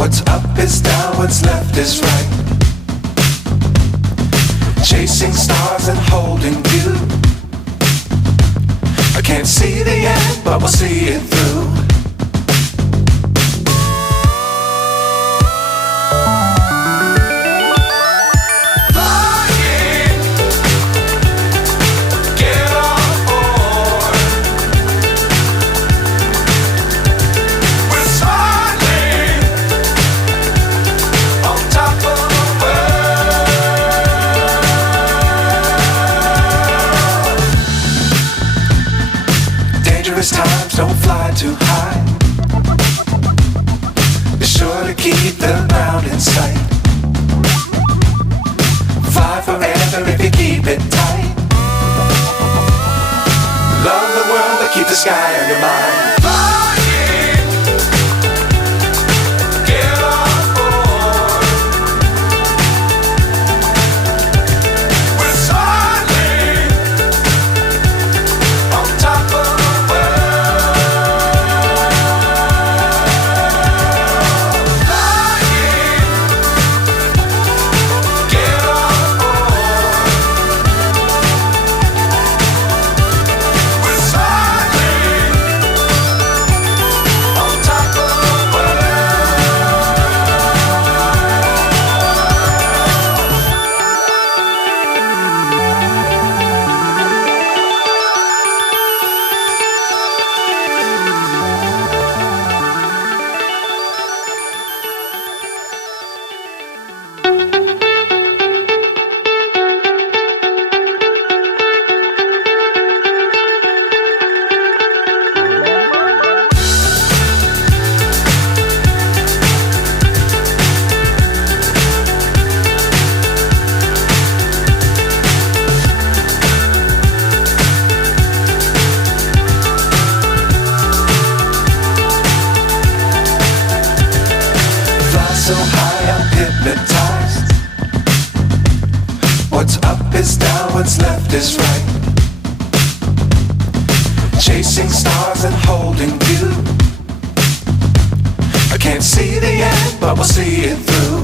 What's up is down, what's left is right. Chasing stars and holding you. I can't see the end, but we'll see it through. Times don't fly too high. Be sure to keep the ground in sight. Fly forever if you keep it tight. Love the world but keep the sky on your mind. So high I'm hypnotized. What's up is down, what's left is right. Chasing stars and holding you. I can't see the end, but we'll see it through.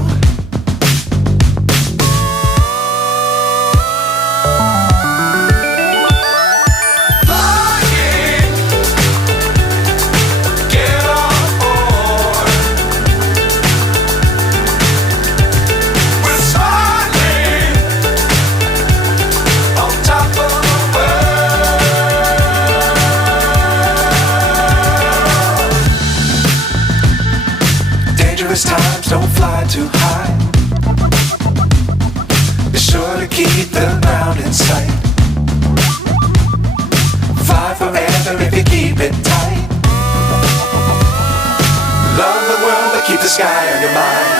Times don't fly too high. Be sure to keep the ground in sight. Fly forever if you keep it tight. Love the world but keep the sky on your mind.